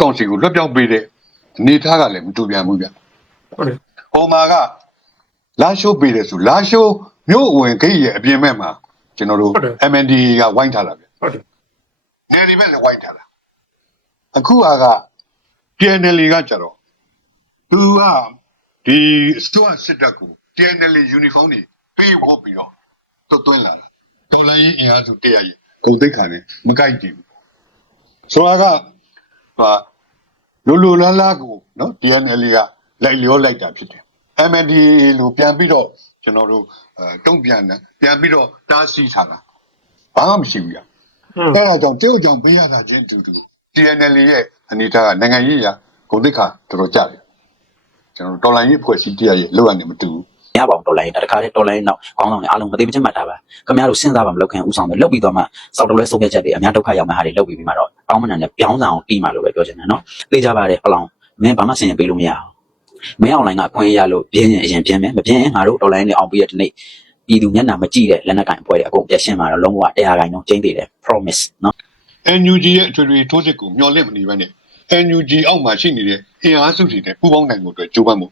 ကောင်စီကိုလွှတ်ပြောင်းပေးတဲ့အနေအထားကလည်းမတူပြန်ဘူးဗျဟုတ်တယ်ဟိုမှာကလာရှိုးပေးတယ်ဆိုလာရှိုးမြို့အဝင်ဂိတ်ရဲ့အပြင်ဘက်မှာကျွန်တော်တို့ဟုတ်တယ် MND ကဝိုင်းထားတာဗျဟုတ်တယ်နေဒီဘက်လည်းဝိုင်းထားတာအခုကက PNL ကကြတော့သူကဒီစတိုးစစ်တပ်ကို PNL uniform တွေပေးဖို့ပြီးတော့တွတ်သွင်းလာတာဒေါ်လာရင်းအင်အားစုတရရဂုံတိတ်ခါနဲ့မကိုက်ကြည့်ဘူးဆိုတော့ကဟာ လူလူလားလားကိုနော် PNL ကလိုက်လျောလိုက်တာဖြစ်တယ် MND လို့ပြန်ပြီးတော့ကျွန်တော်တို့အဲတုံ့ပြန်တယ်ပြန်ပြီးတော့တားဆီးထားတာဘာမှမရှိဘူးရဟုတ်အဲ့ဒါကြောင့်တရုတ်ကြောင့်ပေးရတာချင်းတူတူ TNL ရဲ့အနေထားကနိုင်ငံရေးရာဂုဏ်သိက္ခာတော်တော်ကြတယ်ကျွန်တော်တို့တော်လိုင်းရေးဖွဲ့စည်းတရားရဲ့လောက်ရနေမတူဘူး ရပါအောင်တော်လိုင်းတခါလေးတော်လိုင်းနောက်ခေါင်းဆောင်တွေအားလုံးမသိမချင်းမှတ်တာပါခင်ဗျားတို့စဉ်းစားပါမလုပ်ခင်ဥဆောင်ပဲလုပ်ပြီးတော့မှစောက်တော်လဲဆုံးဖြတ်ချက်တွေအများဒုက္ခရောက်မဲ့ဟာတွေလုပ်ပြီးပြီးမှတော့အောင်းမနန်နဲ့ပြောင်းစအောင်ပြီးမှလို့ပဲပြောချင်တယ်နော်သိကြပါတယ်ဖလောင်မင်းဘာမှဆင်ရင်ပေးလို့မရအောင်မင်းအွန်လိုင်းကအခွင့်အရေးရလို့ပြင်းရင်အရင်ပြင်းမယ်မပြင်းရင်ငါတို့တော်လိုင်းနဲ့အောင်ပြီးတဲ့ဒီနေ့ပြည်သူမျက်နှာမကြည့်တဲ့လက်နက်ကင်အဖွဲ့တွေအကုန်ပြည့်ရှင်းမှာတော့လုံးဝတရားကိုင်းတော့ကျင်းသေးတယ် promise နော် NUG ရဲ့အထွေထွေထိုးစစ်ကိုမျှော်လင့်မနေဘဲနဲ့ NUG အောက်မှာရှိနေတဲ့အင်အားစုတွေနဲ့ပူးပေါင်းနိုင်မှုအတွက်ကြိုးပမ်းမှု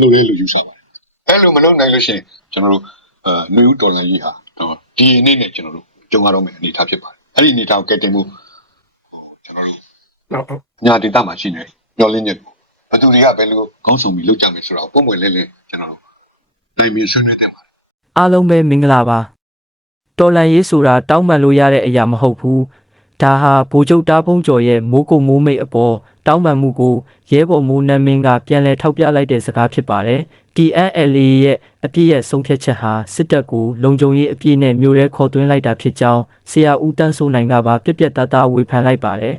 လိုရဲလို့ယူဆပါတယ် အဲ့လိုမလုပ်နိုင်လို့ရှိရင်ကျွန်တော်တို့အဲနှွေဦးတော်လိုင်းရေးဟာတော့ဒီနေ့နဲ့ကျွန်တော်တို့ကြုံရတော့မယ့်အနေအထားဖြစ်ပါတယ်အဲ့ဒီအနေအထားကိုကယ်တင်မှုဟိုကျွန်တော်တို့ဟုတ်ဟုတ်ညာဒေတာမှာရှိနေညှော်လင်းချက်ကိုဘယ်သူတွေကဘယ်လိုကောင်းဆောင်ပြီးလုပ်ကြမယ်ဆိုတော့ပုံမွေလဲလဲကျွန်တော်တို့နိုင်ပြီးဆွေးနွေးတဲ့မှာအားလုံးပဲမင်္ဂလာပါတော်လန်ရေးဆိုတာတောင်းပန်လို့ရတဲ့အရာမဟုတ်ဘူးဒါဟာဗိုလ်ချုပ်တားဖုံးကျော်ရဲ့မိုးကုတ်မိုးမိတ်အပေါ်တောင်းပန်မှုကိုရဲဘော်မိုးနန်းမင်းကပြန်လည်ထောက်ပြလိုက်တဲ့စကားဖြစ်ပါတယ် TNLA ရဲ့အပြည့်ရဲ့ဆုံးဖြတ်ချက်ဟာစစ်တပ်ကိုလုံခြုံရေးအပြည့်နဲ့မျိုးရဲခေါ်သွင်းလိုက်တာဖြစ်ကြောင်းဆရာဦးတန်းစိုးနိုင်ကပါပြက်ပြက်သားသားဝေဖန်လိုက်ပါတယ်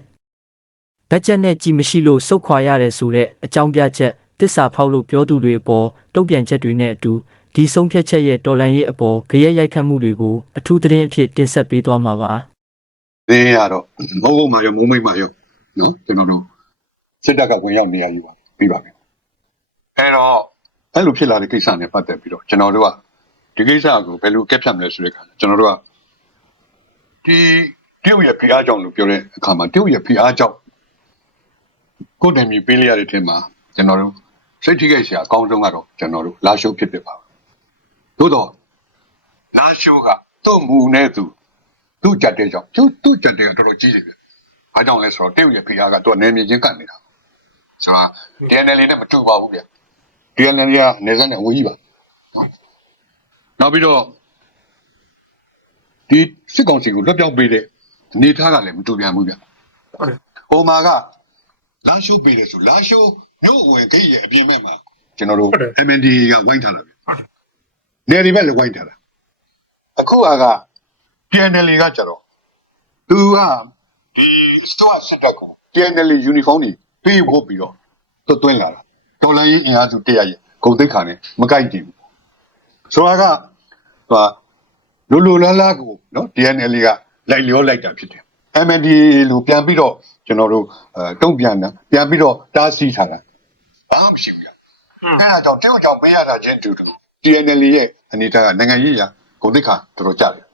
ဘတ်ဂျက်နဲ့ကြည်မရှိလို့စုတ်ခွာရတယ်ဆိုတဲ့အကြောင်းပြချက်တစ္ဆာဖောက်လို့ပြောသူတွေအပေါ်တုံ့ပြန်ချက်တွေနဲ့အတူဒီဆုံးဖြတ်ချက်ရဲ့တော်လှန်ရေးအပေါ်ကြရဲရိုက်ခတ်မှုတွေကိုအထူးသတင်းအဖြစ်တင်ဆက်ပေးသွားမှာပါသင်ရတော့မဟုတ်ဘူးမာရောမုံမိတ်မာရောနော်ကျွန်တော်တို့စစ်တပ်ကဝင်ရောက်နေရယူပါပြီးပါပြီအဲ့တော့ အဲ့လိုဖြစ်လာတဲ့ကိစ္စနဲ့ပတ်သက်ပြီးတော့ကျွန်တော်တို့ကဒီကိစ္စကိုဘယ်လိုကက်ဖြတ်မလဲဆိုတဲ့အခါကျွန်တော်တို့ကဒီတရုတ်ရဲ့ဖိအားကြောင့်လို့ပြောတဲ့အခါမှာတရုတ်ရဲ့ဖိအားကြောင့်ကိုယ်တိုင်မြင်ပေးလိုက်ရတဲ့ထဲမှာကျွန်တော်တို့စိတ်ထိခိုက်စရာအကောင်းဆုံးကတော့ကျွန်တော်တို့လာရှုပ်ဖြစ်ဖြစ်ပါသို့တော့လာရှုပ်ကသူ့မူနဲ့သူသူ့ကြက်တဲ့ကြောင့်သူ့သူ့ကြက်တဲ့ကတော်တော်ကြီးတယ်ဗျ။ဘာကြောင့်လဲဆိုတော့တရုတ်ရဲ့ဖိအားကသူကနေမြေချင်းကတ်နေတာ။ဆိုတော့ DNL နဲ့မတူပါဘူးဗျ။ DNL ကနေစက်နဲ့ဝေးကြီးပါနော်။နောက်ပြီးတော့ဒီစစ်ကောင်စီကိုလွှတ်ပြောင်းပေးတဲ့အနေအထားကလည်းမတူပြန်ဘူးဗျဟုတ်တယ်။ဟိုမှာကလာရှိုးပေးတယ်ဆိုလာရှိုးမြို့ဝင်ဂိတ်ရဲ့အပြင်ဘက်မှာကျွန်တော်တို့ MND ကဝိုင်းထားတယ်ဗျ။နေဒီဘက်လည်းဝိုင်းထားတာ။အခုကက PNL ကကြတော့သူကဒီစတိုးစစ်တပ်ကို PNL uniform တွေပေးဖို့ပြီးတော့တွတ်သွင်းလာတာ ဒေါ်လာရင်းအင်အားစုတရရဂုံတိတ်ခါနဲ့မကိုက်ကြည့်ဘူးဆိုတော့ကဟာလူလူလားလားကိုနော် DNL ကလိုက်လျောလိုက်တာဖြစ်တယ် MND လို့ပြန်ပြီးတော့ကျွန်တော်တို့အဲတုံ့ပြန်တာပြန်ပြီးတော့တားဆီးထားတာဘာမှမရှိဘူးဗျအဲ့ဒါကြောင့်တယောက်ကြောင့်ပေးရတာချင်းတူတူ DNL ရဲ့အနေထားကနိုင်ငံရေးရာဂုံတိတ်ခါတော်တော်ကြတယ်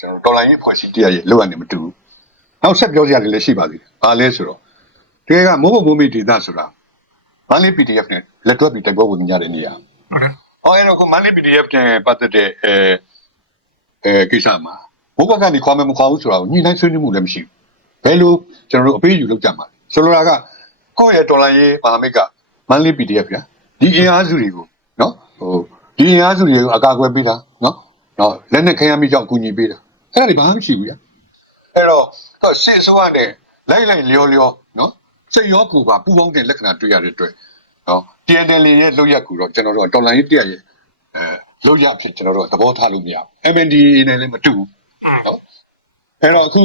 ကျွန်တော်ဒေါ်လာရေးဖွဲ့စည်းတရားရဲ့လောက်ရနေမတူဘူး။နောက်ဆက်ပြောစရာတွေလည်းရှိပါသေးတယ်။ဘာလဲဆိုတော့တကယ်ကမိုးမမိုးမိဒေတာဆိုတာ မန်လေး PDF နဲ့လက်တွဲပြီးတိုက်ပွဲဝင်ကြတဲ့နေရာဟုတ်တယ်။ဟောအဲ့တော့ကိုမန်လေး PDF နဲ့ပတ်သက်တဲ့အဲအဲကိစ္စမှာဘုဘကနေခွာမယ်မခွာဘူးဆိုတာကိုညှိနှိုင်းဆွေးနွေးမှုလည်းမရှိဘူး။ဘယ်လိုကျွန်တော်တို့အပေးယူလုပ်ကြမှာလဲ။ဆိုလိုတာကကိုယ့်ရဲ့ဒေါ်လာရေးမဟာမိတ်ကမန်လေး PDF ဗျာဒီအင်အားစုတွေကိုနော်ဟိုဒီအင်အားစုတွေကိုအကာအကွယ်ပေးတာနော်နော်လက်နဲ့ခဲယမ်းမိကြောင့်ကူညီပေးတာအဲ့ဒါတွေဘာမှမရှိဘူးဗျာအဲ့တော့တော့ရှေ့ဆိုးရတဲ့လိုက်လိုက်လျောလျောနော် စိတ်ရောပူပါပူပေါင်းတဲ့လက္ခဏာတွေ့ရတဲ့အတွက်နော် TNL ရဲ့လောက်ရက်ကူတော့ကျွန်တော်တို့ကတော်လိုင်းရေးတက်ရဲ့အဲလောက်ရဖြစ်ကျွန်တော်တို့ကသဘောထားလို့မရဘူး MNDA နဲ့လည်းမတူဘူးနော်အဲ့တော့အခု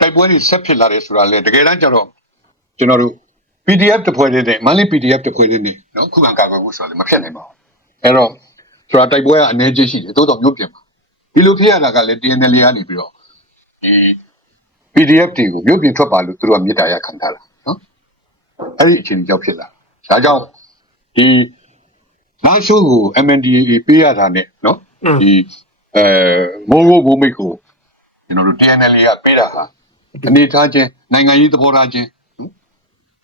တိုက်ပွဲတွေဆက်ဖြစ်လာတယ်ဆိုတာလေတကယ်တမ်းကျတော့ကျွန်တော်တို့ PDF တစ်ဖွဲ့လေးနဲ့မန်လေး PDF တစ်ဖွဲ့လေးနဲ့နော်ခုခံကာကွယ်မှုဆိုတာလေမဖြစ်နိုင်ပါဘူးအဲ့တော့ဆိုတာတိုက်ပွဲကအနေချင်းရှိတယ်တိုးတော့မျိုးပြင်ပါဒီလိုဖြစ်ရတာကလည်း TNL ကနေပြီးတော့ဒီ PDF တွေကိုမြို့ပြင်ထွက်ပါလို့သူတို့ကမြေတားရခံထားတာနော် အဲ့ဒီအချိန်ကြောက်ဖြစ်လာဒါကြောင့်ဒီနောက်ရှိုးကို MNDAA ပေးရတာနဲ့နော်ဒီအဲမိုးမိုးမိုးမိတ်ကိုကျွန်တော်တို့ TNL ကပေးတာဟာအနေထားချင်းနိုင်ငံရေးသဘောထားချင်းနော်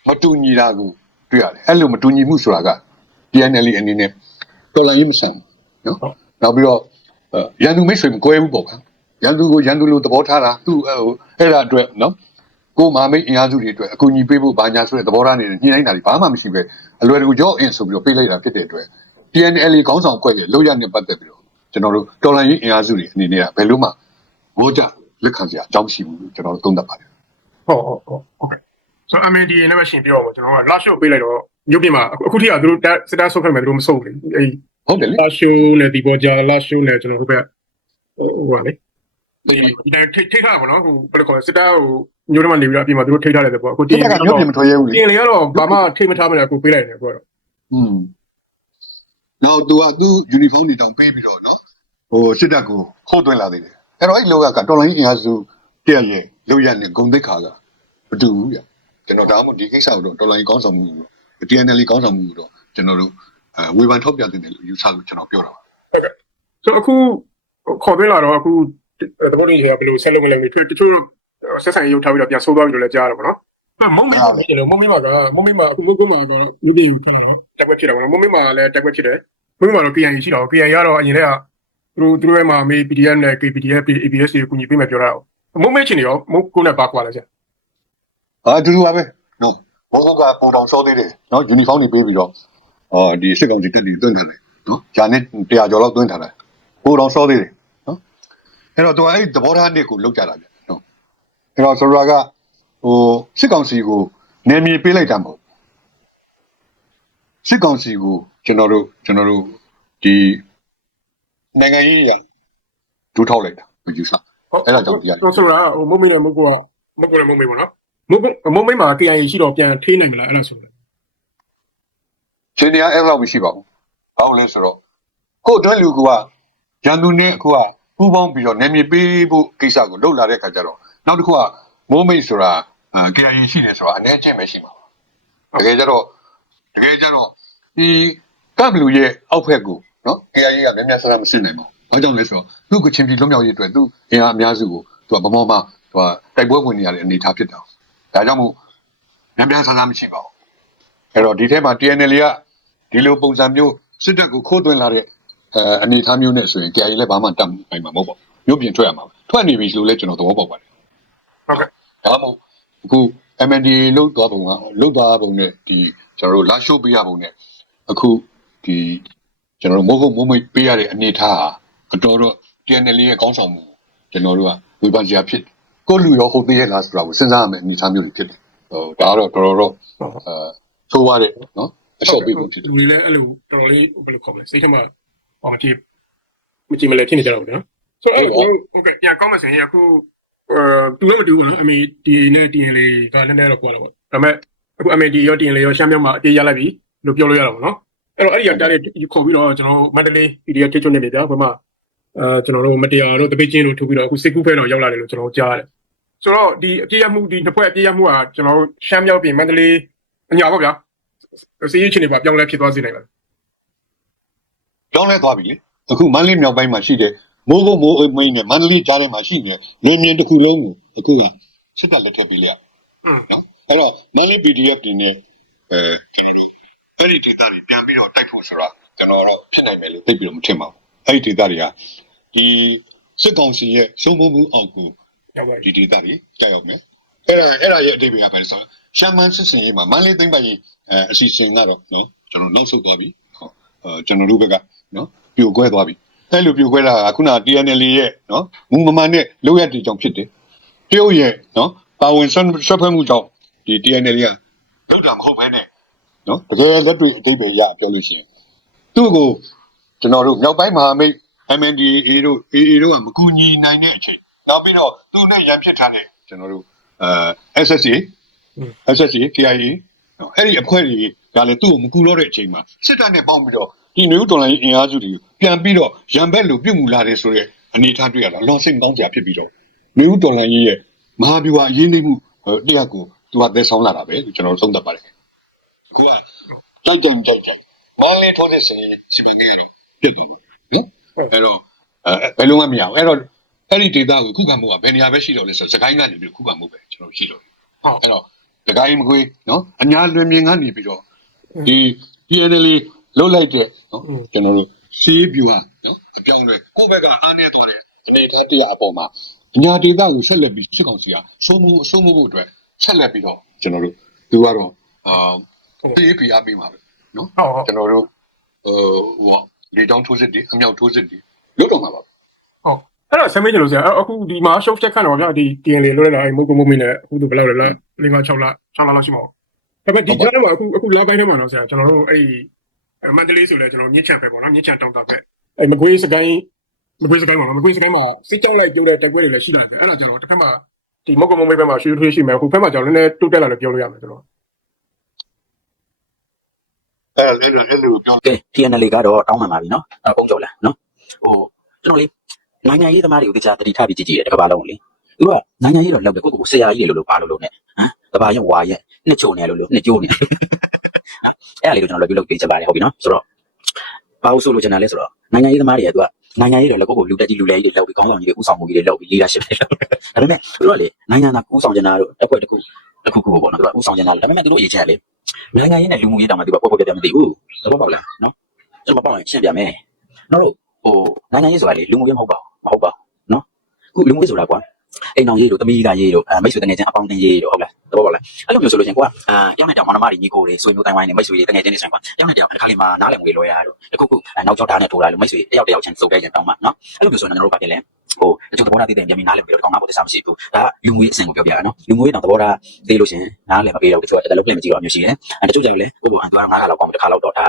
မတူညီတာကိုတွေ့ရတယ်အဲ့လိုမတူညီမှုဆိုတာက PNL အနေနဲ့တော်လိုင်းရေးမဆန်ဘူးနော်နောက်ပြီးတော့အဲရန်သူမိတ်ဆွေမကွဲဘူးပေါ့ဗျာရန်သူကိုရန်သူလိုသဘောထားတာသူ့ဟိုအဲ့ဒါအတွက်နော် ကိုမမိတ်အင်အားစုတွေအတွက်အကူအညီပေးဖို့ဘာညာဆိုတဲ့သဘောထားနေညှိနှိုင်းတာတွေဘာမှမရှိပဲအလွယ်တကူကြောအင်ဆိုပြီးတော့ပေးလိုက်တာဖြစ်တဲ့အတွက် PNL ခေါင်းဆောင်ကွက်ရဲ့လောက်ရနဲ့ပတ်သက်ပြီးတော့ကျွန်တော်တို့တော်လိုင်းရေးအင်အားစုတွေအနေနဲ့ကဘယ်လို့မှဝေါ်ကြလက်ခံစရာအကြောင်းမရှိဘူးလို့ကျွန်တော်တို့သုံးသပ်ပါတယ်ဟုတ်ဟုတ်ဟုတ်ဟုတ်ကဲ့ဆိုတော့ MNDA နဲ့ပဲရှင်ပြောအောင်ကျွန်တော်ကလာရှို့ပေးလိုက်တော့မြို့ပြင်မှာအခုထိကသူတို့စစ်တာဆုတ်ဖက်မယ်သူတို့မဆုတ်ဘူးလေအဲဒီဟုတ်တယ်လေလာရှိုးနဲ့ဒီပေါ်ကြာလာရှိုးနဲ့ကျွန်တော်ဟိုဘက်ဟိုဟိုလေ ဒီထိထိထားပါတော့ဟိုဘယ်လိုခေါ်လဲစစ်သားဟိုမျိုးတွေမှနေပြီးတော့အပြင်မှာသူတို့ထိထားတယ်ပေါ့အခုတင်ရင်တော့ပြင်မထွက်ရဘူးလေတင်လေကတော့ဘာမှထိမထားမလဲအခုပေးလိုက်တယ်ကိုကတော့อืมနောက်သူကသူ့ uniform တွေတောင်ပေးပြီးတော့နော်ဟိုစစ်တပ်ကိုခိုးသွင်းလာသေးတယ်အဲ့တော့အဲ့လောကကတော်လိုင်းအင်အားစုတက်ရဲ့လုံရနဲ့ဂုံသိက္ခာကမတူဘူးဗျကျွန်တော်ဒါမှမဟုတ်ဒီကိစ္စကိုတော့တော်လိုင်းကောင်းဆောင်မှုတော့ DNL ကောင်းဆောင်မှုတော့ကျွန်တော်တို့အဲဝေဖန်ထောက်ပြတင်တယ်လို့ယူဆလို့ကျွန်တော်ပြောတာပါဟုတ်ကဲ့ဆိုအခုခေါ်ပြလာတော့အခု သဘောတူညီချက်ကဘယ်လိုဆက်လုပ်မလဲတချို့တချို့ဆက်ဆံရေးရုပ်ထားပြီးတော့ပြန်ဆိုးသွားပြီလို့လည်းကြားရတော့ဗောနော်မုံမင်းပါပဲမုံမင်းပါကမုံမင်းပါအခုမုံကမှာတော့မြို့ပြည်ကိုထွက်လာတော့တက်ွက်ဖြစ်တာဗောနော်မုံမင်းပါလည်းတက်ွက်ဖြစ်တယ်မုံမင်းပါတော့ KN ရှိတော့ KN ရတော့အရင်တည်းကသူတို့သူတို့ရဲ့မှာမေး PDF နဲ့ KPDF ABS ကိုကူညီပေးမယ်ပြောတာမုံမင်းချင်းနေရောမုံကိုနဲ့ပါကွာလဲဆရာအာအတူတူပါပဲနော်ဘောကကပုံတောင်စောသေးတယ်နော် uniform တွေပေးပြီးတော့အော်ဒီစစ်ကောင်စီတက်တွေတွန်းထားတယ်နော်ဂျာနဲ့100ကျော်လောက်တွန်းထားတယ်ပုံတောင်စောသေးတယ်နော် အဲ့တော့သူကအဲ့ဒီသဘောထားနှစ်ကိုလောက်ကြတာဗျနော်အဲ့တော့ဆိုတော့ကဟိုစစ်ကောင်စီကိုနယ်မြေပေးလိုက်တာမဟုတ်စစ်ကောင်စီကိုကျွန်တော်တို့ကျွန်တော်တို့ဒီနိုင်ငံရေးရဒူးထောက်လိုက်တာမယူဆအဲ့ဒါကြောင့်တရားတော့ဆိုတာဟိုမုံမင်းနဲ့မုံကိုမုံကိုနဲ့မုံမင်းဗောနော်မုံမုံမင်းမှာ KN ရှိတော့ပြန်ထိနိုင်မလားအဲ့ဒါဆိုတယ်ရှင်တရားအဲ့လောက်မရှိပါဘူး။ဘာလို့လဲဆိုတော့ကို့အတွင်းလူကရန်သူနဲ့အခုက ပူးပေါင်းပြီးတော့နယ်မြေပေးဖို့ကိစ္စကိုလှုပ်လာတဲ့ခါကျတော့နောက်တစ်ခုကမိုးမိတ်ဆိုတာအာ KIA ရှိတယ်ဆိုတာအနေချင်းပဲရှိမှာပါ။တကယ်ကြတော့တကယ်ကြတော့ဒီကပ်လူရဲ့အောက်ဖက်ကိုနော် KIA ကမြန်မြန်ဆန်ဆန်မရှိနိုင်ပါဘူး။ဘာကြောင့်လဲဆိုတော့သူ့ကချင်ပြည်လွတ်မြောက်ရေးအတွက်သူအင်အားအများစုကိုသူကဗမောမှာသူကတိုက်ပွဲဝင်နေရတဲ့အနေအထားဖြစ်တာ။ဒါကြောင့်မို့မြန်မြန်ဆန်ဆန်မရှိပါဘူး။အဲ့တော့ဒီထဲမှာ TNL ကဒီလိုပုံစံမျိုးစစ်တပ်ကိုခိုးသွင်းလာတဲ့ အဲအနေအထားမျိုးနဲ့ဆိုရင်ကြာကြီးလည်းဘာမှတတ်နိုင်မှာမဟုတ်ပါဘူးမြို့ပြင်ထွက်ရမှာပါထွက်နေပြီလို့လည်းကျွန်တော်သဘောပေါက်ပါတယ်ဟုတ်ကဲ့ဒါမှမဟုတ်အခု MND လုတ်သွားပုံကလုတ်သွားပုံနဲ့ဒီကျွန်တော်တို့လာရှိုးပေးရပုံနဲ့အခုဒီကျွန်တော်တို့မိုးကုတ်မိုးမိတ်ပေးရတဲ့အနေအထားဟာအတော်တော့ TNL ရဲ့ကောင်းဆောင်မှုကျွန်တော်တို့ကဝေဖန်စရာဖြစ်တယ်ကိုယ့်လူရောဟုတ်သေးရဲ့လားဆိုတာကိုစဉ်းစားရမယ်အနေအထားမျိုးတွေဖြစ်တယ်ဟိုဒါကတော့တော်တော်တော့အဲဆိုးရတဲ့နော်အလျှော့ပေးဖို့ဖြစ်တယ်လူတွေလည်းအဲ့လိုတော်တော်လေးဘယ်လိုခေါ်မလဲစိတ်ထဲမှာ ဟောမကြည့်မကြည့်မလဲဖြစ်နေကြတော့ဗျာဆိုတော့ဟုတ်ကဲ့ပြန်ကောင်းမစင်ရအခုအဲတူလည်းမတူဘူးနော်အမေဒီနဲ့တင်လေးကလည်းလည်းတော့ကွာတော့ဒါပေမဲ့အခုအမေဒီရောတင်လေးရောရှမ်းမြောက်မှာအတေးရလိုက်ပြီလို့ပြောလို့ရတော့ဗောနော်အဲ့တော့အဲ့ဒီကတားလေးခေါ်ပြီးတော့ကျွန်တော်မန္တလေး PDF တိကျနေတယ်ဗျာဘာမှအဲကျွန်တော်တို့မတရားတို့တပိတ်ချင်းတို့ထုတ်ပြီးတော့အခုစစ်ကူဖဲတော့ရောက်လာတယ်လို့ကျွန်တော်ကြားတယ်ဆိုတော့ဒီအပြည့်ရမှုဒီနှစ်ဖွဲ့အပြည့်ရမှုကကျွန်တော်ရှမ်းမြောက်ပြင်မန္တလေးအညာပေါ့ဗျာစီးရင်ချင်းတွေပါပြောင်းလဲဖြစ်သွားစေနိုင်လား ပြောင်းလဲသွားပြီလေအခုမန္တလေးမြောက်ပိုင်းမှာရှိတဲ့မိုးကုတ်မိုးမိန်နဲ့မန္တလေးကြားထဲမှာရှိနေတဲ့လွင်မြင်တစ်ခုလုံးကိုအခုကစစ်တပ်လက်ထပ်ပေးလိုက်ရอืมနော်အဲ့တော့မန္တလေး PDF တွေနဲ့အဲကျွန်တော်တို့အဲ့ဒီဒေသတွေပြန်ပြီးတော့တိုက်ဖို့ဆိုတော့ကျွန်တော်တော့ဖြစ်နိုင်မယ်လို့သိပြီးတော့မထင်ပါဘူးအဲ့ဒီဒေသတွေကဒီစစ်ကောင်စီရဲ့ရှုံးမိုးမှုအောက်ကိုရောက်ပါပြီဒီဒေသတွေကြောက်ရောက်မယ်အဲ့ဒါအဲ့ဒါရဲ့အတိတ်ကပဲဆိုတော့ရှမ်းမန်းစစ်စင်ရေးမှာမန္တလေးသိမ့်ပိုင်ရေးအဲအစီအစဉ်ကတော့နော်ကျွန်တော်နောက်ဆုတ်သွားပြီဟုတ်အဲကျွန်တော်တို့ဘက်က နော်ပြိုကွဲသွားပြီအဲ့လိုပြိုကွဲတာကခုန TNL ရဲ့နော်မူမမှန်တဲ့လောက်ရတဲ့ကြောင့်ဖြစ်တယ်တရုတ်ရဲ့နော်ပါဝင်ဆွဆွဖွဲ့မှုကြောင့်ဒီ TNL ကလောက်တာမဟုတ်ဘဲနဲ့နော်တကယ်လက်တွေ့အတိတ်ပဲရပြောလို့ရှိရင်သူ့ကိုကျွန်တော်တို့မြောက်ပိုင်းမဟာမိတ် MNDAA တို့ AA တို့ကမကူညီနိုင်တဲ့အချိန်နောက်ပြီးတော့သူ့နဲ့ရန်ဖြစ်ထားတဲ့ကျွန်တော်တို့အဲ SSA SSA KIA နော်အဲ့ဒီအဖွဲ့တွေကလည်းသူ့ကိုမကူတော့တဲ့အချိန်မှာစစ်တပ်နဲ့ပေါင်းပြီးတော့ ဒီနယူးတော်လိုင်းအင်အားစုတွေပြန်ပြီးတော့ရန်ဘက်လိုပြုတ်မှုလာတယ်ဆိုတဲ့အနေအထားတွေ့ရတာလောစိတ်ကောင်းစရာဖြစ်ပြီးတော့နယူးတော်လိုင်းရဲ့မဟာဗျူဟာအရင်းနှီးမှုတရားကိုသူကသက်ဆောင်လာတာပဲလို့ကျွန်တော်သုံးသပ်ပါတယ်အခုကကြောက်ကြံကြောက်ကြံမန်လေးထိုးတဲ့ဆိုရင်စီမံကိန်းတွေပြတ်တယ်နော်အဲ့တော့အဲဘယ်လုံးမှမရဘူးအဲ့တော့အဲ့ဒီဒေတာကိုခုခံမှုကဘယ်နေရာပဲရှိတော့လဲဆိုတော့စကိုင်းကနေပြီးခုခံမှုပဲကျွန်တော်ရှိတော့ဟုတ်အဲ့တော့တကိုင်းမကွေးနော်အညာလွင်မြင်ကနေပြီးတော့ဒီ PNL လုတ်လိုက်တဲ့နော်ကျွန်တော်တို့စီးပြူဟာနော်အပြောင်းလဲကိုယ့်ဘက်ကအားနေသွားတယ်ဒီနေ့တရားအပေါ်မှာအညာဒေတာကိုဆက်လက်ပြီးစစ်ကောင်စီကစိုးမှုအစိုးမှုဖို့အတွက်ဆက်လက်ပြီးတော့ကျွန်တော်တို့သူကတော့အာပေးပြအားပေးမှာပဲနော်ဟုတ်ဟုတ်ကျွန်တော်တို့ဟိုဟိုလေတောင်းထိုးစစ်တွေအမြောက်ထိုးစစ်တွေလုတ်တော့မှာပါဟုတ်အဲ့တော့ဆမ်းမေးကြလို့ဆရာအခုဒီမှာ show ချက်ခန့်တော့ဗျာဒီ TN လေးလွတ်လာအဲ့မုတ်ကမုတ်မင်းနဲ့အခုတို့ဘယ်လောက်လဲလား၄၅6လ6လလောက်ရှိမှာဒါပေမဲ့ဒီကြားထဲမှာအခုအခုလပိုင်းထဲမှာတော့ဆရာကျွန်တော်တို့အဲ့ မန္တလေးဆိုလဲကျွန်တော်မြစ်ချံပဲပေါ့နော်မြစ်ချံတောင်တာပဲအဲ့မကွေးစကိုင်းမကွေးစကိုင်းမှာမကွေးစကိုင်းမှာစစ်ကြောင်းလိုက်ပြုတ်တဲ့တက်ကွဲတွေလည်းရှိလာတယ်အဲ့ဒါကြောင့်တစ်ခါမှဒီမုတ်ကမုတ်မင်းဘက်မှာရှိထွေးရှိမယ်အခုဘက်မှာကြောင့်လည်းတိုးတက်လာလို့ပြောလို့ရမယ်ကျွန်တော်အဲ့အဲ့လိုအဲ့လိုပြောကဲ TNL ကတော့တောင်းပန်ပါပြီနော်အကုန်ကြော်လားနော်ဟိုကျွန်တော်လေးနိုင်ငံရေးသမားတွေကိုတရားတတိထားပြီးကြည့်ကြည့်တယ်တစ်ကမ္ဘာလုံးလေသူကနိုင်ငံရေးတော့လောက်တယ်ကိုယ့်ကိုယ်ဆရာကြီးတွေလို့လို့ပါလို့လို့ ਨੇ ဟမ်တဘာရင်ဝါရဲ့နှစ်ချုံနေလို့လို့နှစ်ကျိုးနေ အဲ့လေးကိုကျွန်တော်လည်းပြုလုပ်ပေးချင်ပါတယ်ဟုတ်ပြီနော်ဆိုတော့ဘာလို့ဆိုလို့ကျွန်တော်လဲဆိုတော့နိုင်ငံရေးသမားတွေကသူကနိုင်ငံရေးတော့လည်းကိုယ့်ကိုယ်လူတက်ကြီးလူလဲကြီးတွေလောက်ပြီးကောင်းဆောင်ကြီးတွေဥဆောင်မှုကြီးတွေလောက်ပြီး leadership တွေလောက်ဒါပေမဲ့သူတို့ကလေနိုင်ငံသားဥဆောင်ကျင်တာတို့အကွက်တစ်ခုတစ်ခုခုပေါ့နော်သူကဥဆောင်ကျင်တာဒါပေမဲ့သူတို့အရေးချင်တယ်လေနိုင်ငံရေးနဲ့လူမှုရေးတောင်မှသူကပေါ့ပေါ့ပြပြမသိဘူးသဘောပေါက်လားနော်ကျွန်တော်ပေါ့ရင်ရှင်းပြမယ်။နောက်တော့ဟိုနိုင်ငံရေးဆိုတာလေလူမှုရေးမဟုတ်ပါဘူး။မဟုတ်ပါဘူး။နော်။ခုလူမှုရေးဆိုတာကွာ အိမ်အောင်ရေးတို့တမီးကရေးတို့အဲမိတ်ဆွေတငယ်ချင်းအပေါင်းအသင်းရေးတို့ဟုတ်လား။သဘောပေါက်လား။အဲ့လိုမျိုးဆိုလို့ချင်းကွာအာရောက်နေတောင်မနမတွေညီကိုတွေဆွေမျိုးတိုင်းဝိုင်းတွေမိတ်ဆွေတွေတငယ်ချင်းတွေဆိုရင်ကွာရောက်နေတောင်တစ်ခါလေးမှနားလည်ငွေလွှဲရတို့တခုခုအဲနောက်ကျောက်တာနဲ့ထိုးလာလို့မိတ်ဆွေတယောက်တယောက်ချင်းစုပ်ခဲ့ကြတောင်းမှနော်။အဲ့လိုမျိုးဆိုရင်ကျွန်တော်တို့ဘာဖြစ်လဲ ဟိုတချို့သဘောထားသိတဲ့ပြန်ပြီးနားလည်ပြီးတော့ကောင်းမှဖို့တခြားမရှိဘူး။ဒါကလူမှုရေးအဆင့်ကိုပြောပြတာနော်။လူမှုရေးတောင်သဘောထားသိလို့ရှင်နားလည်မပေးတော့တချို့ကတလုံးပြမကြည့်တော့မျိုးရှိတယ်။အဲတချို့ကြောင့်လေကိုယ့်ကိုအန်တူကငါးခါလောက်ကောင်းတစ်ခါလောက်တော့ဒါ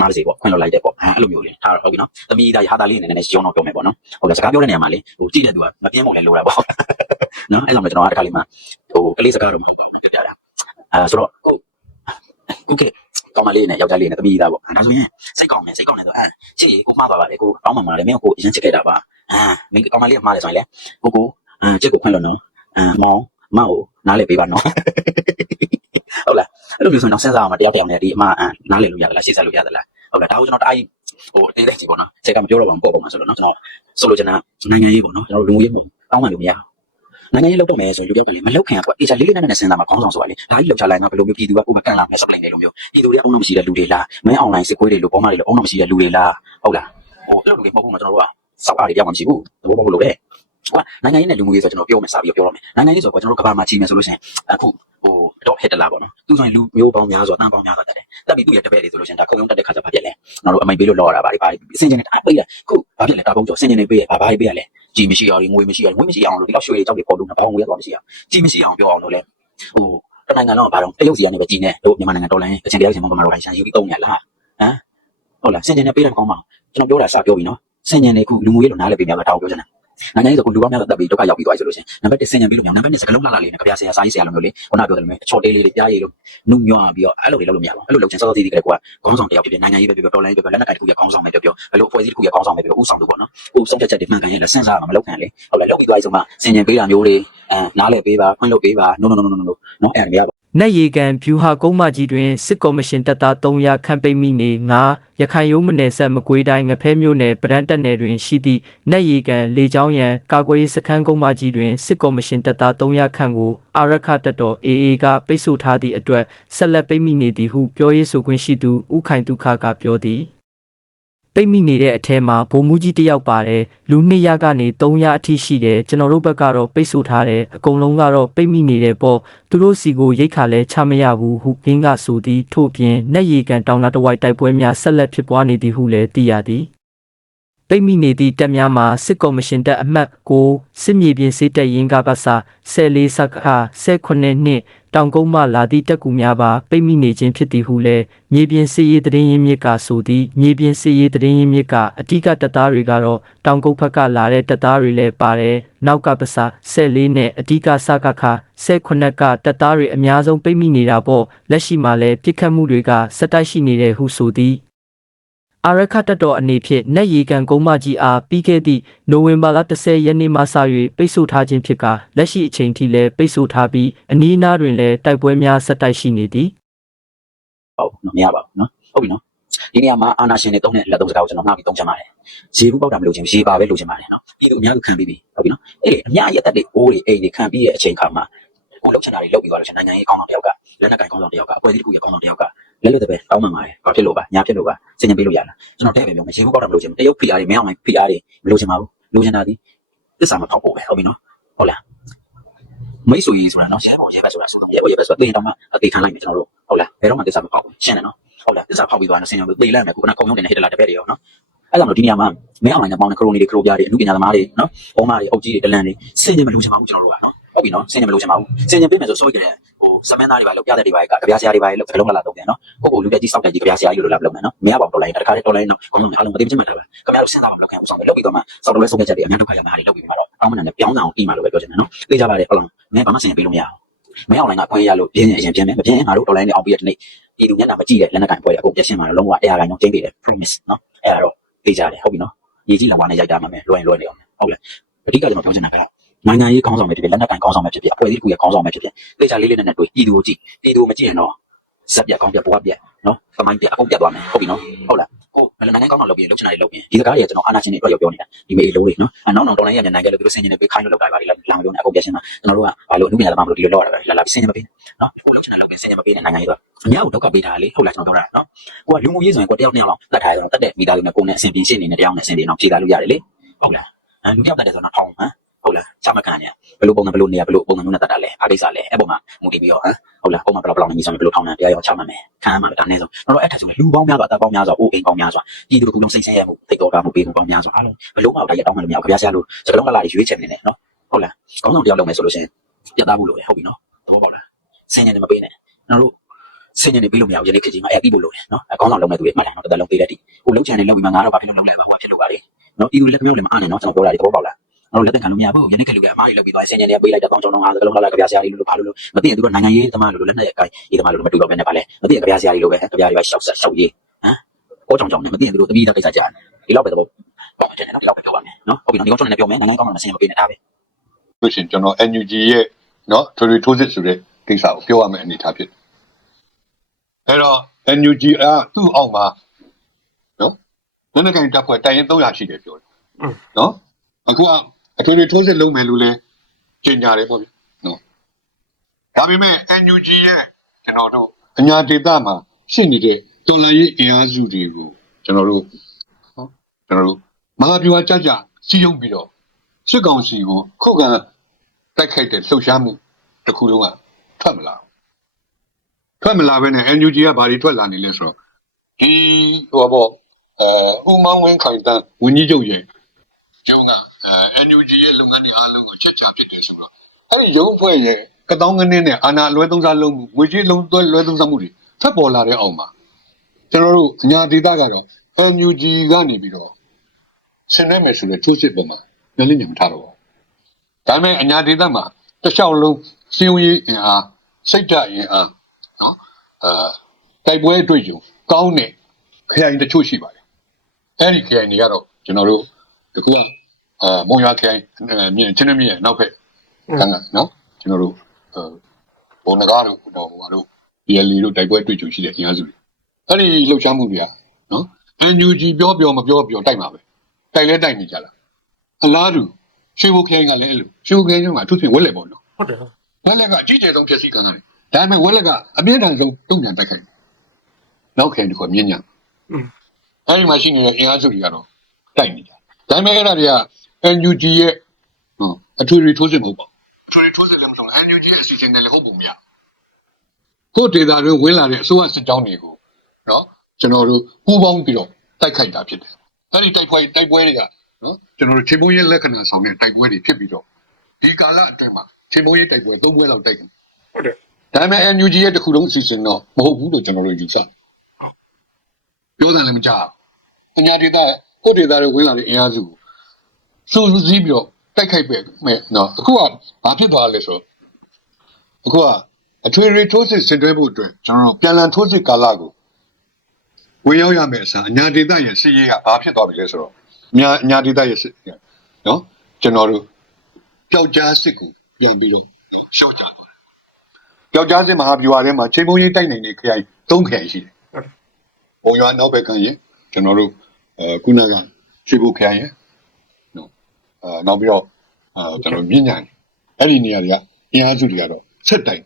မားစီပေါ့ခွင့်လွှတ်လိုက်တဲ့ပေါ့အဲအဲ့လိုမျိုးလေးထားဟုတ်ပြီနော်။သမီးသားရဟာသားလေးနဲ့နည်းနည်းရှုံတော့ပြောမယ်ပေါ့နော်။ဟုတ်ကဲ့စကားပြောတဲ့နေရာမှာလေဟိုကြည့်တဲ့သူကမပြင်းပုံနဲ့လိုတာပေါ့။နော်အဲ့လိုမျိုးကျွန်တော်ကတခါလေးမှဟိုကလေးစကားတော့မဟုတ်ပါဘူးပြပြတာ။အဲဆိုတော့ဟုတ်โอเคကောင်းမလေးနဲ့ယောက်ျားလေးနဲ့သမီးသားပေါ့။ဒါဆိုရင်စိတ်ကောင်းမယ်စိတ်ကောင်းတယ်ဆိုအဲချစ်ကိုမှားသွားပါလေကိုတောင်းမှမှာလေမင်းကိုအရင်ချစ်ခဲ့တာပါ။ အာမင်းကောင်းမလေးကမှားတယ်ဆိုရင်လေကိုကိုအဲချစ်ကိုခွင့်လို့နော်။အဲမောင်မောင်ကိုနားလေပေးပါနော်။ဟုတ်လားအဲ့လိုမျိုးဆိုရင်တော့စဉ်းစားအောင်မတယောက်တယောက်နဲ့ဒီအမအနားလေလို့ရသလားရှေ့ဆက်လို့ရသလားဟုတ်လားဒါကိုကျွန်တော်တအားဟိုတင်းတဲ့ကြီးပေါ့နော်ဆက်ကမပြောတော့ဘူးပေါ့ပေါ့မှာဆိုတော့နော်ကျွန်တော်ဆိုလိုချင်တာနိုင်ငံရေးပေါ့နော်ကျွန်တော်လူမျိုးရေးပေါ့တောင်းမှလို့မရနိုင်ငံရေးလောက်တော့မယ်ဆိုရင်လူတယောက်ကလည်းမလောက်ခင်ကွာအေးချာလေးလေးနက်နက်နဲ့စဉ်းစားမှာခေါင်းဆောင်ဆိုတာလေဒါကြီးလောက်ချလိုက်တော့ဘယ်လိုမျိုးပြည်သူကဥပကန်လာမယ်စပလိန်တွေလိုမျိုးပြည်သူတွေအုံနောက်မရှိတဲ့လူတွေလားမင်းအွန်လိုင်းစစ်ခွေးတွေလိုပေါ်မှာတွေလိုအုံနောက်မရှိတဲ့လူတွေလားဟုတ်လားဟိုအဲ့လိုလူတွေမဟုတ်ဘူးမှာကျွန်တော်တို့က စောက်အားတွေပြောင်းမှမရှိဘူးသဘောပေါက်လို့လေကွာနိုင်ငံရေးနဲ့လူမှုရေးဆိုကျွန်တော်ပြောမယ်စပြီးပြောရမယ်နိုင်ငံရေးဆိုတော့ကျွန်တော်တို့ကဘာမှကြီးမယ်ဆိုလို့ရှိရင်အခုဟိုတော့ဟစ်တလာပေါ့နော်သူဆိုရင်လူမျိုးပေါင်းများစွာတန်းပေါင်းများစွာတက်တယ်တက်ပြီးသူ့ရဲ့တပည့်တွေဆိုလို့ရှိရင်ဒါခုံရုံးတက်တဲ့ခါကျဘာဖြစ်လဲကျွန်တော်တို့အမိန်ပေးလို့လောက်ရတာဗါဒီဗါဒီစင်ကျင်နေတာပေးရခုဘာဖြစ်လဲတာပုံကျော်စင်ကျင်နေပေးရဘာဘာပေးရလဲကြီးမရှိရငွေမရှိရငွေမရှိအောင်လို့ဒီလောက်ရွှေတွေကြောက်တွေပေါ်လို့ဘာငွေရတော့မရှိရကြီးမရှိအောင်ပြောအောင်လို့လဲဟိုတနိုင်ငံလုံးကဘာတော့တရုတ်စီကနေပဲကြီးနေတို့မြန်မာနိုင်ငံတော်လိုင်းအချင်းတရားချင်းမကမတော်တိုင်းဆန်ယူပြီးတုံးရလားဟမ်ဟုတ်လားစင်ကျင်နေပေးတယ်ကောင်းပါကျွန်တော်ပြောတာစပြောပြီနော် စင်ကျင်နေခုလူမှုရေးလို့နားလည်ပေးများတာတောက်ပြောချင်တာနိုင်ငံရေးဆိုခုလူပေါင်းများစွာတက်ပြီးဒုက္ခရောက်ပြီးသွားပြီဆိုလို့ရှိရင်နံပါတ်1စင်ញံပြီးလို့မရနံပါတ်2စကလုံးလှလှလေးနဲ့ကြပြဆရာစာရေးဆရာလိုမျိုးလေးခုနပြောတယ်လို့မျိုးအချော်တေးလေးတွေကြားရည်လို့နုညွှာပြီးတော့အဲ့လိုတွေလုပ်လို့မရပါဘူးအဲ့လိုလုပ်ချင်စောစောသေးသေးကလေးကခေါင်းဆောင်တယောက်ဖြစ်ဖြစ်နိုင်ငံရေးပဲပြောပြောတော်လိုင်းပဲပြောလက်နက်ကိုင်တစ်ခုရဲ့ခေါင်းဆောင်ပဲပြောပြောဘယ်လိုအဖွဲ့အစည်းတစ်ခုရဲ့ခေါင်းဆောင်ပဲပြောပြောဥဆောင်လို့ပေါ့နော်ဥဆုံးဖြတ်ချက်တွေမှန်ကန်ရဲ့လက်ဆင့်စားမှာမလုပ်ခံလေဟုတ်လားလုပ်ပြီးသွားပြီဆိုမှစင်ញံပေးတာမျိုးတွေအဲနားလည်ပေးပါဖွင့်လုပ်ပေးပါ no no no no no no နော်အဲ့ဒါမရပါ နက်ရီကန်ဗျူဟာကုန်းမကြီးတွင်စစ်ကော်မရှင်တပ်သား300ခန့်ပိတ်မိနေ9ရခိုင်ရုံးမနယ်ဆက်မကွေးတိုင်းငဖဲမြို့နယ်ပရန်တက်နယ်တွင်ရှိသည့်နက်ရီကန်လေကြောင်းရန်ကာကွယ်ရေးစခန်းကုန်းမကြီးတွင်စစ်ကော်မရှင်တပ်သား300ခန့်ကိုအာရခတပ်တော် AA ကပိတ်ဆို့ထားသည့်အတွက်ဆက်လက်ပိတ်မိနေသည်ဟုပြောရေးဆိုခွင့်ရှိသူဦးခိုင်ဒုက္ခကပြောသည် ပိတ်မိနေတဲ့အထဲမှာဗိုလ်မှူးကြီးတစ်ယောက်ပါတယ်လူ2ယောက်ကနေ3ယောက်အထိရှိတယ်ကျွန်တော်တို့ဘက်ကတော့ပိတ်ဆို့ထားတယ်အကုန်လုံးကတော့ပိတ်မိနေတဲ့ပေါ့သူတို့စီကိုရိတ်ခါလဲချမရဘူးဟုကင်းကဆိုသည်ထို့ပြင်နက်ရီကန်တောင်လာတစ်ဝိုက်တိုက်ပွဲများဆက်လက်ဖြစ်ပွားနေသည်ဟုလည်းသိရသည် ပိတ်မိနေသည့်တပ်များမှာစစ်ကော်မရှင်တပ်အမှတ်ကိုစစ်မြေပြင်စစ်တပ်ရင်းကပစ14စက္ခ18နှစ်တောင်ကုန်းမှလာသည့်တပ်ကူများပါပိတ်မိနေခြင်းဖြစ်သည်ဟုလည်းမြေပြင်စစ်ရေးတရင်ရင်းမြစ်ကဆိုသည်မြေပြင်စစ်ရေးတရင်ရင်းမြစ်ကအထူးကတပ်သားတွေကတော့တောင်ကုန်းဘက်ကလာတဲ့တပ်သားတွေလည်းပါတယ်နောက်ကပစ14နဲ့အထူးကစကခ18ကတပ်သားတွေအများဆုံးပိတ်မိနေတာပေါ့လက်ရှိမှာလည်းပြစ်ခတ်မှုတွေကစက်တိုက်ရှိနေတယ်ဟုဆိုသည် အာရခတ်တော်အနေဖြင့်နက်ရီကန်ကုန်းမကြီးအားပြီးခဲ့သည့်နိုဝင်ဘာလ10ရက်နေ့မှစ၍ပိတ်ဆို့ထားခြင်းဖြစ်ကလက်ရှိအချိန်ထိလည်းပိတ်ဆို့ထားပြီးအနီးအနားတွင်လည်းတိုက်ပွဲများဆက်တိုက်ရှိနေသည်ဟုတ်နော်မရပါဘူးနော်ဟုတ်ပြီနော်ဒီနေရာမှာအာနာရှင်တွေတုံးတဲ့လက်သုံးစကားကိုကျွန်တော်မှားပြီးတုံးချင်ပါတယ်ရေဘူးပေါက်တာမလို့ချင်းရေပါပဲလို့ချင်ပါတယ်နော်ဒီလိုအများကြီးခံပြီးပြီဟုတ်ပြီနော်အဲ့လေအများကြီးအသက်တွေအိုးတွေအိမ်တွေခံပြီးရဲ့အချိန်ခါမှာကိုလောက်ချင်တာတွေလောက်ပြီးသွားလို့ရှင်နိုင်ငံရေးကောင်းဆောင်တယောက်ကလက်နက်ကင်ကောင်းဆောင်တယောက်ကအဖွဲ့အစည်းတစ်ခုရဲ့ကောင်းဆောင်တယောက်က လက်လွတ်တဲ့ပဲတောင်းမှန်ပါတယ်ဘာဖြစ်လို့ပါညာဖြစ်လို့ပါစင်ញင်ပေးလို့ရလားကျွန်တော်တဲ့ပဲပြောမယ်ရေဘူးကောက်တာမလို့ချင်ဘူးတရုတ်ဖိအားတွေမင်းအောင်မိုင်ဖိအားတွေမလို့ချင်ပါဘူးလိုချင်တာဒီသစ္စာမဖောက်ဖို့ပဲဟုတ်ပြီနော်ဟုတ်လားမိတ်ဆွေကြီးဆိုတာနော်ဆရာပေါ်ရဲပဲဆိုတာဆိုတော့ရဲပေါ်ရဲပဲဆိုတာသိရင်တော့မှအသေးခံလိုက်မယ်ကျွန်တော်တို့ဟုတ်လားဘယ်တော့မှသစ္စာမဖောက်ဘူးရှင်းတယ်နော်ဟုတ်လားသစ္စာဖောက်ပြီးသွားရင်ဆင်ញင်ပေးလိုက်မယ်ခုနကခုံရုံးတင်နေဟစ်တလာတပည့်တွေရောနော်အဲ့ဒါမှဒီနေရာမှာမင်းအောင်နိုင်တဲ့ပေါင်းတဲ့ခရိုနီတွေခရိုပြားတွေအမှုပညာသမားတွေနော်ဘောမတွေအုပ်ကြီးတွေတလန်တွေစင်ញင်မလို့ချင်ပါဘူးကျွန်တော်တို့ကနော် ဟုတ်ပြီနော်စင်ញင်မလို့ချင်ပါဘူးစင်ញင်ပေးမယ်ဆိုစိုးကြတယ်ဟိုစမန်းသားတွေပါလို့ပြတဲ့တွေပါကကြပြားဆရာတွေပါလို့ကလုံးလာတော့တယ်နော်ကိုကိုလူတက်ကြီးစောက်တက်ကြီးကြပြားဆရာကြီးလို့လာမလုပ်နဲ့နော်မရပါဘူးတော်လိုင်းတခါလေးတော်လိုင်းတော့ကောင်းအောင်အားလုံးမသိချင်းမှတ်တာပါခင်ဗျားတို့စဉ်းစားပါမလုပ်ခင်ဦးဆောင်ပဲလုပ်ပြီးတော့မှစောက်တော်လဲဆုံးဖြတ်ချက်တွေအများဒုက္ခရောက်မှာတွေလုပ်ပြီးမှတော့အောင်းမနာနဲ့ပြောင်းအောင်ပြီးမှလို့ပဲပြောချင်တယ်နော်သိကြပါတယ်ဟုတ်လားမင်းဘာမှစင်ပေးလို့မရဘူးမင်းအောင်လိုင်းကခွင့်ရလို့ပြင်းနေအရင်ပြင်းမယ်မပြင်းငါတို့တော်လိုင်းနဲ့အောင်ပြီးတဲ့နေ့ဒီလူမျက်နှာမကြည့်တဲ့လက်နက်ကင်ပွဲတွေအကုန်ပြရှင်းမှာတော့လုံးဝအဲ့ဟာတိုင်းတော့ကျင်းပေးတယ် promise နော်အဲ့ဒါတော့သိကြတယ်ဟုတ်ပြီနော်ရေးကြည့်လာမှလည်းရိုက်တာမှမယ်လွယ်လွယ်နေအောင်ဟုတ်လားအဓိကကျွန်တော်ပြောချင်တာက နိုင်ငံရေးကောင်းဆောင်ပဲဖြစ်ဖြစ်လက်နက်ကင်ကောင်းဆောင်ပဲဖြစ်ဖြစ်အဖွဲ့အစည်းတစ်ခုရဲ့ကောင်းဆောင်ပဲဖြစ်ဖြစ်သိကြလေးလေးနက်နက်တွေ့ပြည်သူကိုကြည့်ပြည်သူကိုမကြည့်ရင်တော့စက်ပြက်ကောင်းပြက်ဘွားပြက်နော်ကမိုင်းပြက်အကုန်ပြက်သွားမယ်ဟုတ်ပြီနော်ဟုတ်လားကိုနိုင်ငံကောင်းအောင်လုပ်ပြီးလုပ်ချင်တာတွေလုပ်ပြီးဒီစကားတွေကကျွန်တော်အာနာချင်းတွေအတွက်ပြောနေတာဒီမေးလို့လေနော်အနောက်နောက်တော်လိုင်းရမြန်နိုင်ငံလို့သူတို့စင်ကျင်နေပေးခိုင်းလို့လုပ်တာပါလေလာမပြောနဲ့အကုန်ပြက်ရှင်းတာကျွန်တော်တို့ကဘာလို့အမှုပညာသမားမလို့ဒီလိုလုပ်ရတာပဲလာလာစင်ကျင်မပေးနော်ကိုလုပ်ချင်တာလုပ်ပြီးစင်ကျင်မပေးတဲ့နိုင်ငံရေးတော့အများကိုဒုက္ခပေးတာလေဟုတ်လားကျွန်တော်ပြောတာနော်ကိုကလူမှုရေးဆိုရင်ကိုတယောက်တစ်ယောက်လောက်တတ်ထားရတော့တတ်တဲ့မိသားစုနဲ့ကိုနဲ့အဆင်ပြေရှင်းနေတဲ့တယောက်နဲ့အဆင်ပြေအောင်ဖြေတာလို့ရတယ်လေဟုတ်လားအဲလူတယောက်တတ်တယ်ဆိုတော့ထောင်းဟမ် ဟုတ်လားချမခံရဘယ်လိုပုံစံဘယ်လိုနေရဘယ်လိုပုံစံမျိုးနဲ့တတ်တာလဲအားကိစ္စလဲအဲ့ပုံမှာမူတည်ပြီးတော့ဟမ်ဟုတ်လားပုံမှန်ဘယ်လောက်ဘယ်လောက်နေဆိုရင်ဘယ်လိုထောင်းတယ်တရားရောချမှတ်မယ်ခံရမှာဒါနဲ့ဆိုတော့တော့အဲ့ထက်ဆိုလူပေါင်းများစွာအသက်ပေါင်းများစွာအိုးအိမ်ပေါင်းများစွာပြည်သူတစ်ခုလုံးစိတ်ဆင်းရဲမှုတိတ်တော်ကမှုပေးမှုပေါင်းများစွာအားလုံးဘယ်လုံးမှတော့ရတောင်းမှလည်းမရဘူးခင်ဗျားဆရာလို့စကလုံးကလာရွေးချယ်နေတယ်နော်ဟုတ်လားကောင်းဆောင်တယောက်လုပ်မယ်ဆိုလို့ရှိရင်ပြတ်သားဖို့လိုတယ်ဟုတ်ပြီနော်တော့ဟုတ်လားစင်ញနေမပေးနဲ့ကျွန်တော်တို့စင်ញနေပေးလို့မရဘူးယနေ့ခေတ်ကြီးမှာအဲ့ပြီးဖို့လိုတယ်နော်အကောင်းဆောင်လုပ်မဲ့သူတွေမှတ်တယ်နော်တစ်သက်လုံးပေးတဲ့တိဟိုလုံးချန်နေလုပ်ပြီးမှငါတော့ဘာဖြစ်လို့လုပ်လဲဘာဟိုဖြစ်လို့ပါလေနော်ပြည်သူလက်မြောက်လည်းမအားနဲ့နော်ကျွန်တော်ပြောတာဒီသဘောပေါက်လား ကျွန်တော်လက်ထက်ခံလို့မရဘူးယနေ့ခေတ်လူကအမားကြီးလုပ်ပြီးသွားစင်ញနေပေးလိုက်တဲ့တောင်းကြောင်းတော့ငါစကလုံးကလာကြပြဆရာကြီးလို့ဘာလို့လို့မသိရင်သူတို့နိုင်ငံရေးသမားလို့လက်နဲ့အကိုင်ရေးသမားလို့မတူတော့ဘဲနဲ့ပါလေမသိရင်ကြပြဆရာကြီးလို့ပဲကြပြတွေပဲရှောက်ဆက်ရှောက်ရေးဟမ်ကိုကြောင်ကြောင်နဲ့မသိရင်သူတို့တပီးတက်ကိစ္စကြားဒီလောက်ပဲသဘောပေါက်တယ်နော်ဒီလောက်ပဲပြောပါမယ်နော်ဟုတ်ပြီနော်ဒီကောင်ကျွန်တော်လည်းပြောမယ်နိုင်ငံကောင်းမှမစင်မပေးနေတာပဲလို့ရှိရင်ကျွန်တော် NUG ရဲ့နော်ထွေထွေထိုးစစ်ဆိုတဲ့ကိစ္စကိုပြောရမယ့်အနေအထားဖြစ်တယ်။အဲတော့ NUG ကသူ့အောက်မှာနော်လက်နက်ကင်တပ်ဖွဲ့တိုင်ရင်300ရှိတယ်ပြောတယ်။နော်အခုက အထွေထွေထိုးစစ်လုပ်မယ်လို့လဲကြေညာတယ်ပေါ့ဗျ။နော်ဒါပေမဲ့ NUG ရဲ့ကျွန်တော်တို့အညာဒေသမှာရှိနေတဲ့တော်လန်ရေးအင်အားစုတွေကိုကျွန်တော်တို့နော်ကျွန်တော်တို့မဟာဗျူဟာကြကြစီးရုံပြီးတော့စစ်ကောင်စီကိုခုခံတိုက်ခိုက်တဲ့လှုပ်ရှားမှုတစ်ခုလုံးကထွက်မလာဘူးထွက်မလာဘဲနဲ့ NUG ကဘာတွေထွက်လာနေလဲဆိုတော့ဒီဟိုဘောအဲဥမောင်းဝင်းခိုင်တန်းဝင်းကြီးချုပ်ရဲ့ကျုံကအဲ NUG ရဲ့လုပ်ငန်းတွေအားလုံးကိုချက်ချဖြစ်တယ်ဆိုတော့အဲ့ဒီရုံးအဖွဲ့ရဲ့ကတောင်းကနင်းနဲ့အာနာအလွဲသုံးစားလုံးမှုငွေကြေးလုံးသွဲလွဲသုံးစားမှုတွေထပ်ပေါ်လာတဲ့အောင်မှာကျွန်တော်တို့အညာဒေတာကတော့ NUG ကနေပြီးတော့ဆင်နွှဲမယ်ဆိုတဲ့ချိုးစစ်ပုံမှာလည်းလည်းညမထားတော့ဘူးဒါပေမဲ့အညာဒေသမှာတစ်လျှောက်လုံးစီဝေးအင်အားစိတ်ဓာတ်အင်အားနော်အဲတိုက်ပွဲအတွေ့အကြုံကောင်းတဲ့ခရိုင်တချို့ရှိပါတယ်အဲ့ဒီခရိုင်တွေကတော့ကျွန်တော်တို့ဒီခုက အဲမုံရွာခရိုင်အဲမြင်းချင်းမြင်းရဲ့နောက်ဖက်ကကနော်ကျွန်တော်တို့အဲဘုံနဂါတို့တော့ဟိုတို့ PLE တို့တိုက်ပွဲအတွေ့အကြုံရှိတဲ့အင်အားစုတွေအဲ့ဒီလှုပ်ရှားမှုတွေကနော် NUG ပြောပြောမပြောပြောတိုက်မှာပဲတိုက်လဲတိုက်နေကြလားအလားတူရွှေဘုခိုင်းကလည်းအဲ့လိုရွှေဘုခိုင်းကသူ့ပြင်ဝက်လက်ပေါ့နော်ဟုတ်တယ်ဟုတ်ဝက်လက်ကအကြီးကျယ်ဆုံးဖြစ်စီကံတယ်ဒါပေမဲ့ဝက်လက်ကအပြင်းထန်ဆုံးတုံ့ပြန်တိုက်ခိုက်တယ်နောက်ခိုင်းတခုကမြင့်ညံ့อืมအဲ့ဒီမှာရှိနေတဲ့အင်အားစုတွေကတော့တိုက်နေကြဒါပေမဲ့အဲ့ဒါတွေက NUG ရဲ့ဟိုအထွေထွေထိုးစစ်မဟုတ်ပါဘူးအထွေထွေထိုးစစ်လည်းမဟုတ်ဘူး NUG ရဲ့အစီအစဉ်နဲ့လည်းဟုတ်ပုံမရကိုဒေတာတွေဝင်လာတဲ့အစိုးရစစ်ကြောင်းတွေကိုနော်ကျွန်တော်တို့ပူးပေါင်းပြီးတော့တိုက်ခိုက်တာဖြစ်တယ်အဲ့ဒီတိုက်ပွဲတိုက်ပွဲတွေကနော်ကျွန်တော်တို့ချိန်ပုံရဲ့လက္ခဏာဆောင်တဲ့တိုက်ပွဲတွေဖြစ်ပြီးတော့ဒီကာလအတွင်းမှာချိန်ပုံရဲ့တိုက်ပွဲ၃ပွဲလောက်တိုက်တယ်ဟုတ်တယ်ဒါပေမဲ့ NUG ရဲ့တစ်ခုလုံးအစီအစဉ်တော့မဟုတ်ဘူးလို့ကျွန်တော်တို့ယူဆတယ်ပြောတယ်လည်းမကြားဘူးအညာဒေတာကိုဒေတာတွေဝင်လာတဲ့အင်အားစုကို စူးစီးပြီးတော့တိုက်ခိုက်ပဲမဲ့နော်အခုကဘာဖြစ်သွားလဲဆိုတော့အခုကအထွေထွေထိုးစစ်ဆင်တွဲဖို့အတွက်ကျွန်တော်တို့ပြန်လည်ထိုးစစ်ကာလကိုဝင်ရောက်ရမယ်အစားအညာဒေတာရဲ့စီးရေးကဘာဖြစ်သွားပြီလဲဆိုတော့အညာအညာဒေတာရဲ့စစ်နော်ကျွန်တော်တို့ပျောက်ကြားစစ်ကိုပြန်ပြီးတော့ရှောက်ကြတယ်ယောက်ျားစစ်မဟာဗျူဟာထဲမှာချိန်ပုံရိပ်တိုက်နိုင်တဲ့ခရိုင်၃ခရိုင်ရှိတယ်။ပုံရွာနောက်ဘက်ကရင်ကျွန်တော်တို့အဲခုနကရွှေဘုခရိုင်ရယ်နော် အဲနောက်ပြီးတော့အဲကျွန်တော်မြင့်ညာတယ်အဲ့ဒီနေရာတွေကအင်အားစုတွေကတော့ဆက်တိုင်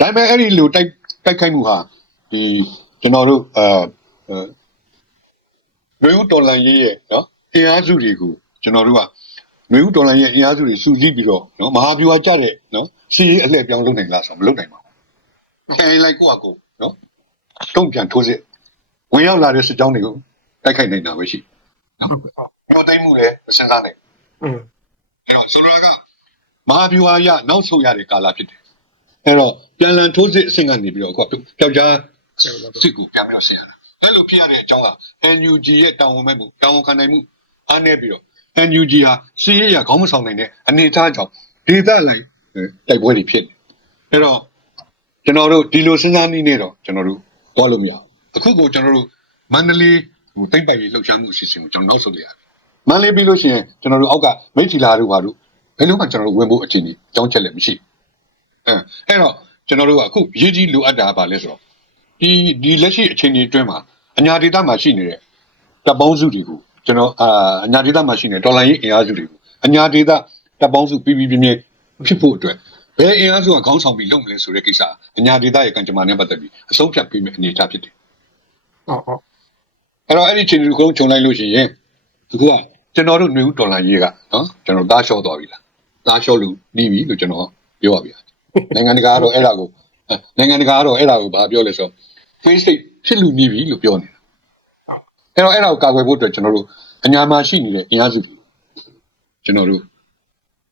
ဒါပေမဲ့အဲ့ဒီလိုတိုက်တိုက်ခိုက်မှုဟာဒီကျွန်တော်တို့အဲအဲမျိုးတော်လန်ရေးရဲ့နော်အင်အားစုတွေကိုကျွန်တော်တို့ကမျိုးတော်လန်ရဲ့အင်အားစုတွေစုစည်းပြီးတော့နော်မဟာဗျူဟာကြတဲ့နော်စီးရေးအလှည့်ပြောင်းလုပ်နိုင်လားဆိုတော့မလုပ်နိုင်ပါဘူးခိုင်လိုက်ကိုယ့်အကိုနော်တုံ့ပြန်ထိုးစစ်ဝင်ရောက်လာတဲ့စစ်ကြောင်းတွေကိုတိုက်ခိုက်နိုင်တာပဲရှိဟုတ်ကဲ့ဟုတ်မျိုးသိမ်းမှုလည်းမစဉ်းစားနိုင် อืมအဲ့တော့ဆိုတော့ကမဟာဗျူဟာရနောက်ဆုံးရတဲ့ကာလဖြစ်တယ်အဲ့တော့ပြန်လည်ထိုးစစ်အဆင့်ကနေပြီးတော့အခုပျောက်ကြားဆက်ပါတော့စစ်ကူပြန်ပြီးတော့ဆင်ရတာအဲ့လိုဖြစ်ရတဲ့အကြောင်းက NUG ရဲ့တာဝန်မဲ့မှုတာဝန်ခံနိုင်မှုအားနည်းပြီးတော့ NUG ဟာစီးရဲရခေါင်းမဆောင်နိုင်တဲ့အနေအထားကြောင့်ဒေသလိုက်တိုက်ပွဲတွေဖြစ်နေအဲ့တော့ကျွန်တော်တို့ဒီလိုစဉ်းစားနည်းနဲ့တော့ကျွန်တော်တို့သွားလို့မရဘူးအခုကိုကျွန်တော်တို့မန္တလေးဟိုတိတ်ပိုက်ရေးလှုပ်ရှားမှုအစီအစဉ်ကိုကျွန်တော်နောက်ဆုတ်လိုက်ရတယ် မန္တလေးပြီးလို့ရှိရင်ကျွန်တော်တို့အောက်ကမိတ်ထီလာတို့ဘာတို့ဘယ်လိုမှကျွန်တော်တို့ဝင်ဖို့အခြေအနေအကြောင်းချက်လည်းမရှိအဲအဲ့တော့ကျွန်တော်တို့ကအခုရေးကြီးလိုအပ်တာကဘာလဲဆိုတော့ဒီဒီလက်ရှိအခြေအနေအတွင်းမှာအညာဒေသမှာရှိနေတဲ့တပ်ပေါင်းစုတွေကိုကျွန်တော်အာအညာဒေသမှာရှိနေတဲ့တော်လိုင်းရေးအင်အားစုတွေကိုအညာဒေသတပ်ပေါင်းစုပြည်ပြည်ပြင်းပြင်းဖြစ်ဖို့အတွက်ဘယ်အင်အားစုကခေါင်းဆောင်ပြီးလုပ်မလဲဆိုတဲ့ကိစ္စအညာဒေသရဲ့ကံကြမ္မာနဲ့ပတ်သက်ပြီးအဆုံးဖြတ်ပေးမယ့်အနေအထားဖြစ်တယ်ဟုတ်ဟုတ်အဲ့တော့အဲ့ဒီအခြေအနေကိုခြုံလိုက်လို့ရှိရင်ဒီက ကျွန်တော်တို့ຫນွေဦးတော်လိုင်းရေးကနော်ကျွန်တော်သားလျှော့သွားပြီလားသားလျှော့လို့ပြီးပြီလို့ကျွန်တော်ပြောပါဗျာနိုင်ငံတကာကတော့အဲ့ဒါကိုနိုင်ငံတကာကတော့အဲ့ဒါကိုဘာပြောလဲဆိုတော့ face ဖြစ်လူနေပြီလို့ပြောနေတာအဲ့တော့အဲ့ဒါကိုကာကွယ်ဖို့အတွက်ကျွန်တော်တို့အညာမှာရှိနေတဲ့အင်အားစုတွေကျွန်တော်တို့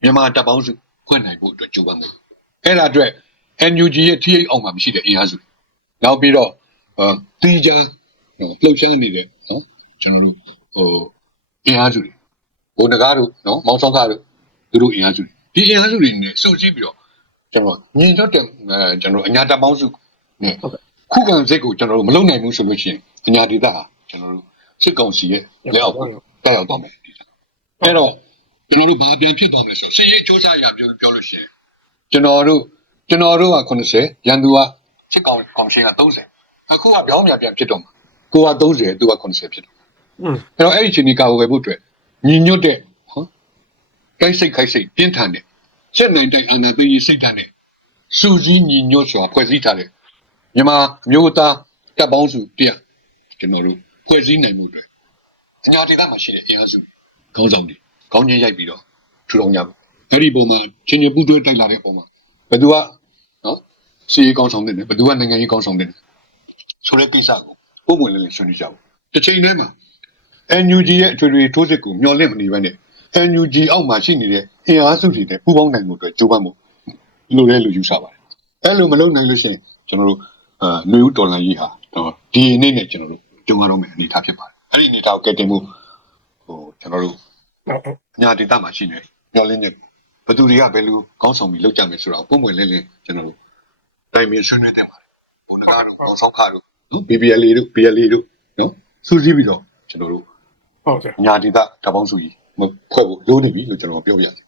မြန်မာတပ်ပေါင်းစုဖွင့်နိုင်ဖို့အတွက်ကြိုးပမ်းမယ်အဲ့ဒါအတွက် NUG ရဲ့ TA အောင်မှာမရှိတဲ့အင်အားစုတွေနောက်ပြီးတော့အာတီဂျာလှုပ်ရှားနေတဲ့နော်ကျွန်တော်တို့ဟို အင်အားစုတွေဘုံနဂါတို့နော်မောင်ဆောင်ကားတို့သူတို့အင်အားစုတွေဒီအင်အားစုတွေနဲ့စုစည်းပြီးတော့ကျွန်တော်ညီတော့တဲ့အဲကျွန်တော်တို့အညာတပ်ပေါင်းစုနဲ့ခုခံစစ်ကိုကျွန်တော်တို့မလုပ်နိုင်ဘူးဆိုလို့ရှိရင်အညာဒေသဟာကျွန်တော်တို့ စစ်ကောင်စီရဲ့လက်အောက်ကိုတက်ရောက်သွားမယ်ဒီလိုအဲ့တော့ကျွန်တော်တို့ဘာပြန်ဖြစ်သွားမလဲဆိုတော့စစ်ရေးစ조사ရပြောပြောလို့ရှိရင်ကျွန်တော်တို့ကျွန်တော်တို့က80ရန်သူကစစ်ကောင်ကော်မရှင်က30အခုကပြောင်းပြန်ပြန်ဖြစ်တော့မှာကိုက30သူက80ဖြစ်တော့ อืม အဲ့တော့အဲ့ဒီချိန်ဒီကာဝယ်ဖို့အတွက်ညီညွတ်တဲ့ဟောကိုက်စိတ်ခိုက်စိတ်ပြင်းထန်တဲ့ချက်နိုင်တဲ့အာဏာသိမ်းရေးစိတ်ဓာတ်နဲ့စူးစီးညီညွတ်စွာဖွဲ့စည်းထားတဲ့မြန်မာမျိုးသားတပ်ပေါင်းစုတရားကျွန်တော်တို့ဖွဲ့စည်းနိုင်မှုအတွက်အညာဒေသမှာရှိတဲ့အင်အားစုခေါင်းဆောင်တွေခေါင်းချင်းရိုက်ပြီးတော့ထူထောင်ကြပါအဲ့ဒီပုံမှာချင်းချင်းပူးတွဲတိုက်လာတဲ့ပုံမှာဘယ်သူကနော်စီရေးကောင်းဆောင်တဲ့ဘယ်သူကနိုင်ငံရေးကောင်းဆောင်တဲ့ဆိုတဲ့ကိစ္စကိုပုံမှန်လေးလေးဆွေးနွေးကြပါတစ်ချိန်တည်းမှာ NUG ရဲ့အထွေထွေထိုးစစ်ကိုမျှော်လင့်မနေဘဲနဲ့ NUG အောက်မှာရှိနေတဲ့အင်အားစုတွေနဲ့ပူးပေါင်းနိုင်မှုအတွက်ကြိုးပမ်းမှုလိုလဲလို့ယူဆပါတယ်အဲ့လိုမလုပ်နိုင်လို့ရှိရင်ကျွန်တော်တို့အာຫນွေဦးတော်လန်ကြီးဟာတော့ဒီနေ့နဲ့ကျွန်တော်တို့ကြုံရတော့မယ့်အနေအထားဖြစ်ပါတယ်အဲ့ဒီအနေအထားကိုကဲတင်မှုဟိုကျွန်တော်တို့ဟုတ်ဟုတ်ညာဒေသမှာရှိနေမျောလင်းချက်ဘယ်သူတွေကဘယ်လိုကောင်းဆောင်ပြီးလုပ်ကြမယ်ဆိုတာကိုပုံမှန်လင်းလင်းကျွန်တော်တို့တိုင်ပင်ဆွေးနွေးတင်ပါတယ်ဘုန်းကားတို့ပေါဆောင်ခါတို့နော် BBL တို့ BL တို့နော်စူးစီးပြီးတော့ကျွန်တော်တို့ ဟုတ်ကဲ့ညာဒေသတပေါင်းစုကြီးမဖွဲ့ဖို့လိုနေပြီလို့ကျွန်တော်ပြောပြရတယ်